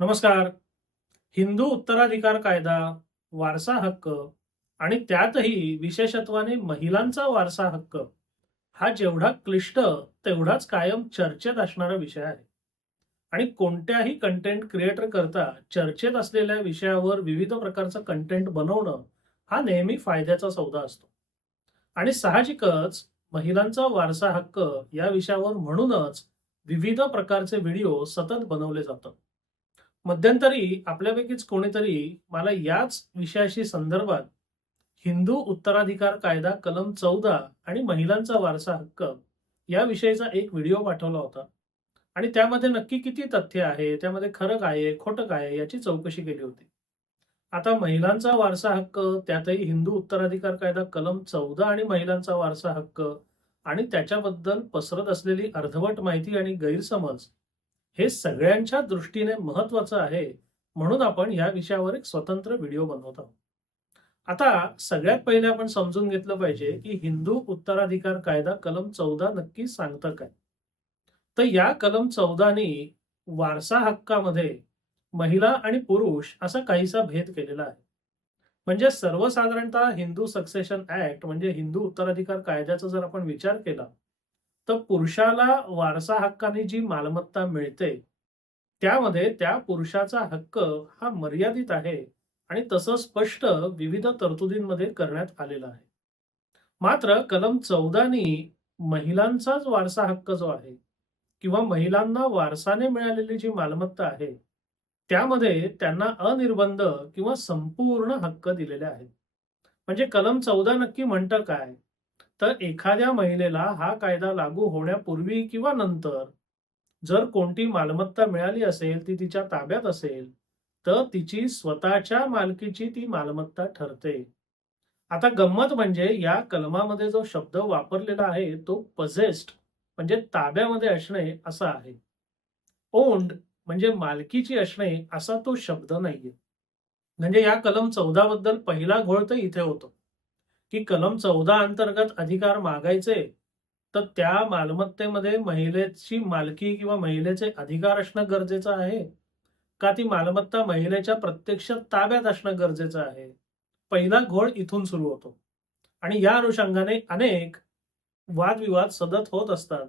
नमस्कार. हिंदू उत्तराधिकार कायदा वारसा हक्क आणि त्यातही विशेषत्वाने महिलांचा वारसा हक्क हा जेवढा क्लिष्ट तेवढाच कायम चर्चेत असणारा विषय आहे. आणि कोणत्याही कंटेंट क्रिएटर करता चर्चेत असलेल्या विषयावर विविध प्रकारचं कंटेंट बनवणं हा नेहमी फायद्याचा सौदा असतो. आणि साहजिकच महिलांचा वारसा हक्क या विषयावर म्हणूनच विविध प्रकारचे व्हिडिओ सतत बनवले जातात. मध्यंतरी आपल्यापैकीच कोणीतरी मला याच विषयाशी संदर्भात हिंदू उत्तराधिकार कायदा कलम चौदा आणि महिलांचा वारसा हक्क याविषयीचा एक व्हिडिओ पाठवला होता. आणि त्यामध्ये नक्की किती तथ्य आहे त्यामध्ये खरं काय आहे खोटं काय आहे याची चौकशी केली होती. आता महिलांचा वारसा हक्क त्यातही हिंदू उत्तराधिकार कायदा कलम चौदा आणि महिलांचा वारसा हक्क आणि त्याच्याबद्दल पसरत असलेली अर्धवट माहिती आणि गैरसमज हे सगळ्यांच्या दृष्टीने महत्वाचं आहे म्हणून आपण या विषयावर एक स्वतंत्र व्हिडिओ बनवत आहोत. आता सगळ्यात पहिले आपण समजून घेतलं पाहिजे की हिंदू उत्तराधिकार कायदा कलम चौदा नक्की सांगतं काय? तर या कलम चौदानी वारसा हक्कामध्ये महिला आणि पुरुष असा काहीसा भेद केलेला आहे. म्हणजे सर्वसाधारणतः हिंदू सक्सेशन ऍक्ट म्हणजे हिंदू उत्तराधिकार कायद्याचा जर आपण विचार केला तर पुरुषाला वारसा हक्काने जी मालमत्ता मिळते त्यामध्ये त्या पुरुषाचा हक्क हा मर्यादित आहे आणि तसं स्पष्ट विविध तरतुदींमध्ये करण्यात आलेलं आहे. मात्र कलम चौदानी महिलांचाच वारसा हक्क जो आहे किंवा महिलांना वारसाने मिळालेली जी मालमत्ता आहे त्यामध्ये त्यांना अनिर्बंध किंवा संपूर्ण हक्क दिलेले आहेत. म्हणजे कलम चौदा नक्की म्हणतं काय? तर एखाद्या महिलेला हा कायदा लागू होण्यापूर्वी किंवा नंतर जर कोणती मालमत्ता मिळाली असेल ती तिच्या ताब्यात असेल तर तिची स्वतःच्या मालकीची ती मालमत्ता ठरते. आता गंमत म्हणजे या कलमामध्ये जो शब्द वापरलेला आहे तो पझेस्ड म्हणजे ताब्यामध्ये असणे असा आहे. ओंड म्हणजे मालकीची असणे असा तो शब्द नाहीये. म्हणजे या कलम चौदा बद्दल पहिला घोळ तर इथे होतो. की कलम चौदा अंतर्गत अधिकार मागायचे तर त्या मालमत्तेमध्ये महिलेची मालकी किंवा महिलेचे अधिकार असणं गरजेचं आहे? का ती मालमत्ता महिलेच्या प्रत्यक्ष ताब्यात असणं गरजेचं आहे? पहिला घोळ इथून सुरू होतो. आणि या अनुषंगाने अनेक वादविवाद सतत होत असतात.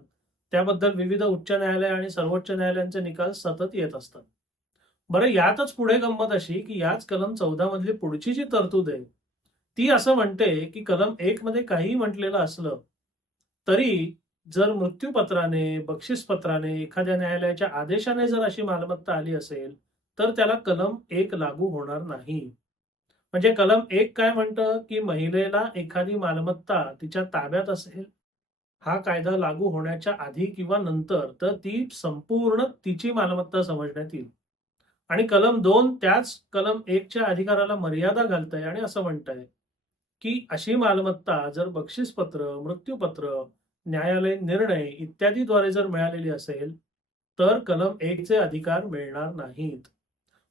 त्याबद्दल विविध उच्च न्यायालय आणि सर्वोच्च न्यायालयांचे निकाल सतत येत असतात. बरं यातच पुढे गंमत अशी की याच कलम चौदा मधली पुढची जी तरतूद आहे ती असं म्हणते की कलम एक मध्ये काहीही म्हटलेलं असलं तरी जर मृत्यूपत्राने बक्षीसपत्राने एखाद्या न्यायालयाच्या आदेशाने जर अशी मालमत्ता आली असेल तर त्याला कलम एक लागू होणार नाही. म्हणजे कलम एक काय म्हणतं? की महिलेला एखादी मालमत्ता तिच्या ताब्यात असेल हा कायदा लागू होण्याच्या आधी किंवा नंतर तर ती संपूर्ण तिची मालमत्ता समजण्यात येईल. आणि कलम दोन त्याच कलम एकच्या अधिकाराला मर्यादा घालतंय आणि असं म्हणतंय. की अशी मालमत्ता जर बक्षीसपत्र मृत्यूपत्र न्यायालयीन निर्णय इत्यादीद्वारे जर मिळालेली असेल तर कलम एकचे अधिकार मिळणार नाहीत.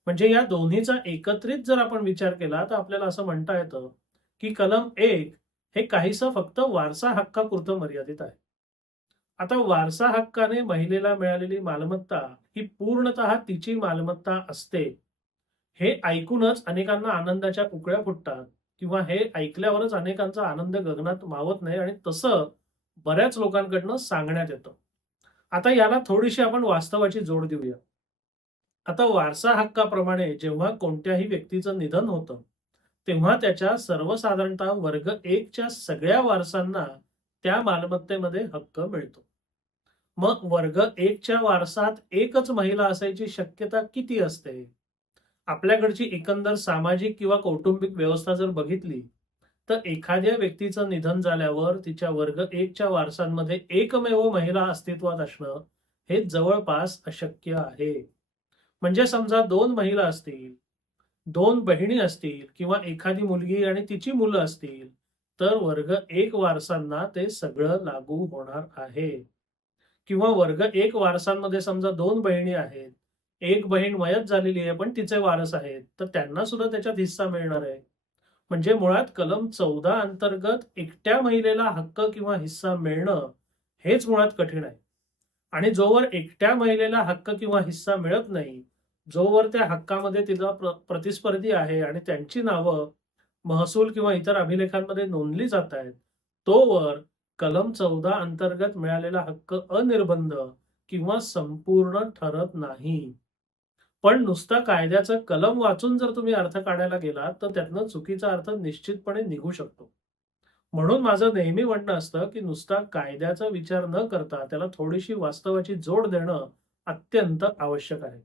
म्हणजे या दोन्हीचा एकत्रित जर आपण विचार केला तर आपल्याला असं म्हणता येतं की कलम एक हे काहीसं फक्त वारसा हक्कापुरतं मर्यादित आहे. आता वारसा हक्काने महिलेला मिळालेली मालमत्ता ही पूर्णतः तिची मालमत्ता असते. हे ऐकूनच अनेकांना आनंदाच्या उकळ्या फुटतात. किंवा हे ऐकल्यावरच अनेकांचा आनंद गगनात मावत नाही आणि तसं बऱ्याच लोकांकडनं सांगण्यात येतं. आता याला थोडीशी आपण वास्तवाची जोड देऊया. आता वारसा हक्काप्रमाणे जेव्हा कोणत्याही व्यक्तीचं निधन होतं तेव्हा त्याच्या सर्वसाधारणतः वर्ग एकच्या सगळ्या वारसांना त्या मालमत्तेमध्ये हक्क मिळतो. मग वर्ग एकच्या वारसात एकच महिला असायची शक्यता किती असते? आपल्याकडची एकंदर सामाजिक किंवा कौटुंबिक व्यवस्था जर बघितली तर एखाद्या व्यक्तीचं निधन झाल्यावर तिच्या वर्ग एकच्या वारसांमध्ये एकमेव महिला अस्तित्वात असणं हे जवळपास अशक्य आहे. म्हणजे समजा दोन महिला असतील दोन बहिणी असतील किंवा एखादी मुलगी आणि तिची मुलं असतील तर वर्ग एक वारसांना ते सगळं लागू होणार आहे. किंवा वर्ग एक वारसांमध्ये समजा दोन बहिणी आहेत एक बहीण वयत झालेली आहे पण तिचे वारस आहेत. तर त्यांना सुद्धा त्याच्यात हिस्सा मिळणार आहे. म्हणजे मुळात कलम चौदा अंतर्गत एकट्या महिलेला हक्क किंवा हिस्सा मिळणं हेच मुळात कठीण आहे. आणि जोवर एकट्या महिलेला हक्क किंवा हिस्सा मिळत नाही जोवर त्या हक्कामध्ये तिचा प्र प्रतिस्पर्धी आहे आणि त्यांची नावं महसूल किंवा इतर अभिलेखांमध्ये नोंदली जात आहेत तोवर कलम चौदा अंतर्गत मिळालेला हक्क अनिर्बंध किंवा संपूर्ण ठरत नाही. पण नुसता कायद्याचं कलम वाचून जर तुम्ही अर्थ काढायला गेलात तर त्यातनं चुकीचा अर्थ निश्चितपणे निघू शकतो. म्हणून माझं नेहमी म्हणणं असतं की नुसता कायद्याचा विचार न करता त्याला थोडीशी वास्तवाची जोड देणं अत्यंत आवश्यक आहे.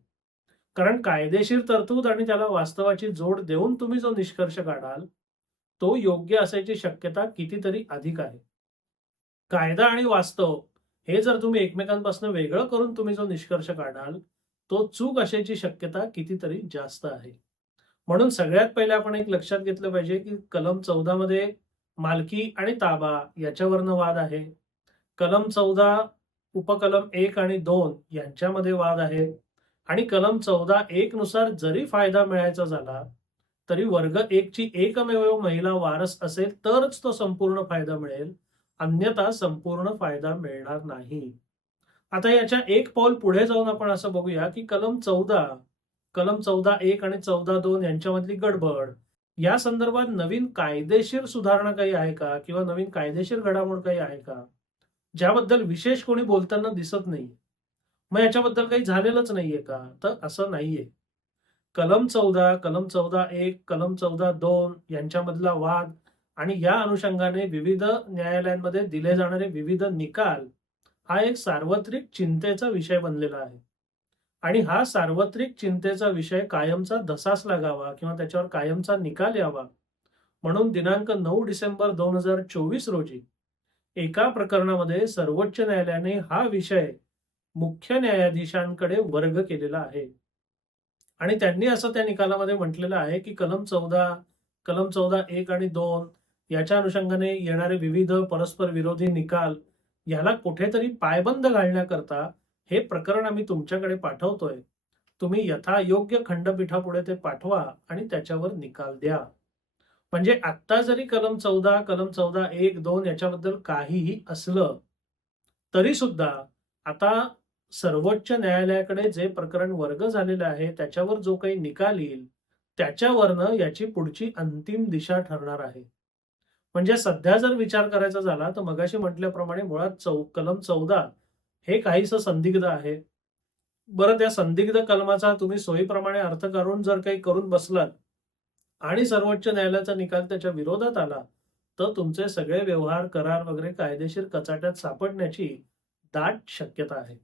कारण कायदेशीर तरतूद आणि त्याला वास्तवाची जोड देऊन तुम्ही जो निष्कर्ष काढाल तो योग्य असायची शक्यता कितीतरी अधिक आहे. कायदा आणि वास्तव हे जर तुम्ही एकमेकांपासून वेगळं करून तुम्ही जो निष्कर्ष काढाल तो चूक असायची शक्यता कितीतरी जास्त आहे. म्हणून सगळ्यात पहिले आपण एक लक्षात घेतलं पाहिजे की कलम चौदा मध्ये मालकी आणि ताबा याच्यावरनं वाद आहे. कलम चौदा उपकलम एक आणि दोन यांच्यामध्ये वाद आहे. आणि कलम चौदा एक नुसार जरी फायदा मिळायचा झाला तरी वर्ग एक ची एकमेव महिला वारस असेल तरच तो संपूर्ण फायदा मिळेल. अन्यथा संपूर्ण फायदा मिळणार नाही. आता याच्या एक पाऊल पुढे जाऊन आपण असं बघूया की कलम चौदा कलम चौदा एक आणि चौदा दोन यांच्यामधली गडबड. या संदर्भात नवीन कायदेशीर सुधारणा काही आहे का? किंवा नवीन कायदेशीर घडामोड काही आहे का? ज्याबद्दल विशेष कोणी बोलताना दिसत नाही. मग याच्याबद्दल काही झालेलंच नाहीये का? तर असं नाहीये. कलम चौदा कलम चौदा एक कलम चौदा दोन यांच्यामधला वाद आणि या अनुषंगाने विविध न्यायालयांमध्ये दिले जाणारे विविध निकाल हा एक सार्वत्रिक चिंतेचा विषय बनलेला आहे. आणि हा सार्वत्रिक चिंतेचा विषय कायमचा धसास लागावा किंवा त्याच्यावर कायमचा निकाल यावा म्हणून दिनांक नऊ डिसेंबर दोन हजार चोवीस रोजी एका प्रकरणामध्ये सर्वोच्च न्यायालयाने हा विषय मुख्य न्यायाधीशांकडे वर्ग केलेला आहे. आणि त्यांनी असं त्या निकालामध्ये म्हटलेलं आहे की कलम चौदा कलम चौदा एक आणि दोन याच्या अनुषंगाने येणारे विविध परस्पर विरोधी निकाल याला कुठेतरी पायबंद घालण्याकरता हे प्रकरण आम्ही तुमच्याकडे पाठवतोय. तुम्ही यथायोग्य खंडपीठापुढे ते पाठवा आणि त्याच्यावर निकाल द्या. म्हणजे आत्ता जरी कलम चौदा कलम चौदा एक दोन याच्याबद्दल काहीही असलं तरी सुद्धा आता सर्वोच्च न्यायालयाकडे जे प्रकरण वर्ग झालेलं आहे त्याच्यावर जो काही निकाल येईल त्याच्यावरनं याची पुढची अंतिम दिशा ठरणार आहे. म्हणजे सध्या जर विचार करायचा झाला तर मगाशी म्हटल्याप्रमाणे मुळात चौ कलम चौदा हे काहीसं संदिग्ध आहे. बरं त्या संदिग्ध कलमाचा तुम्ही सोयीप्रमाणे अर्थ करून जर काही करून बसलात आणि सर्वोच्च न्यायालयाचा निकाल त्याच्या विरोधात आला तर तुमचे सगळे व्यवहार करार वगैरे कायदेशीर कचाट्यात सापडण्याची दाट शक्यता आहे.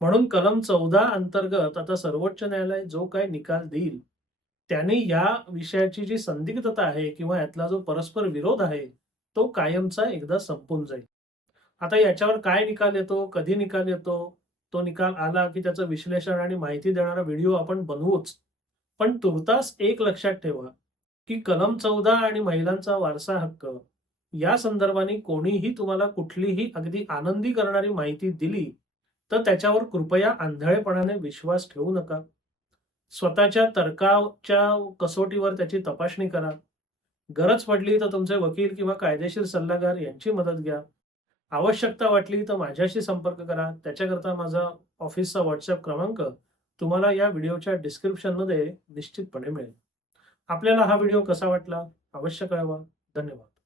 म्हणून कलम चौदा अंतर्गत आता सर्वोच्च न्यायालय जो काही निकाल देईल त्याने या विषयाची जी संदिग्धता आहे किंवा यातला जो परस्पर विरोध आहे तो कायमचा एकदा संपून जाईल. आता याच्यावर काय निकाल येतो कधी निकाल येतो तो निकाल आला की त्याचं विश्लेषण आणि माहिती देणारा व्हिडिओ आपण बनवूच. पण तुर्तास एक लक्षात ठेवा की कलम चौदा आणि महिलांचा वारसा हक्क या संदर्भाने कोणीही तुम्हाला कुठलीही अगदी आनंदी करणारी माहिती दिली तर त्याच्यावर कृपया आंधळेपणाने विश्वास ठेवू नका. स्वतःच्या तर्काच्या कसोटीवर त्याची तपासणी करा. गरज पडली तर तुमचे वकील किंवा कायदेशीर सल्लागार यांची मदत घ्या. आवश्यकता वाटली तर माझ्याशी संपर्क करा. त्याच्याकरता माझा ऑफिसचा व्हॉट्सअप क्रमांक तुम्हाला या व्हिडिओच्या डिस्क्रिप्शनमध्ये निश्चितपणे मिळेल. आपल्याला हा व्हिडिओ कसा वाटला? अवश्य कळवा. धन्यवाद.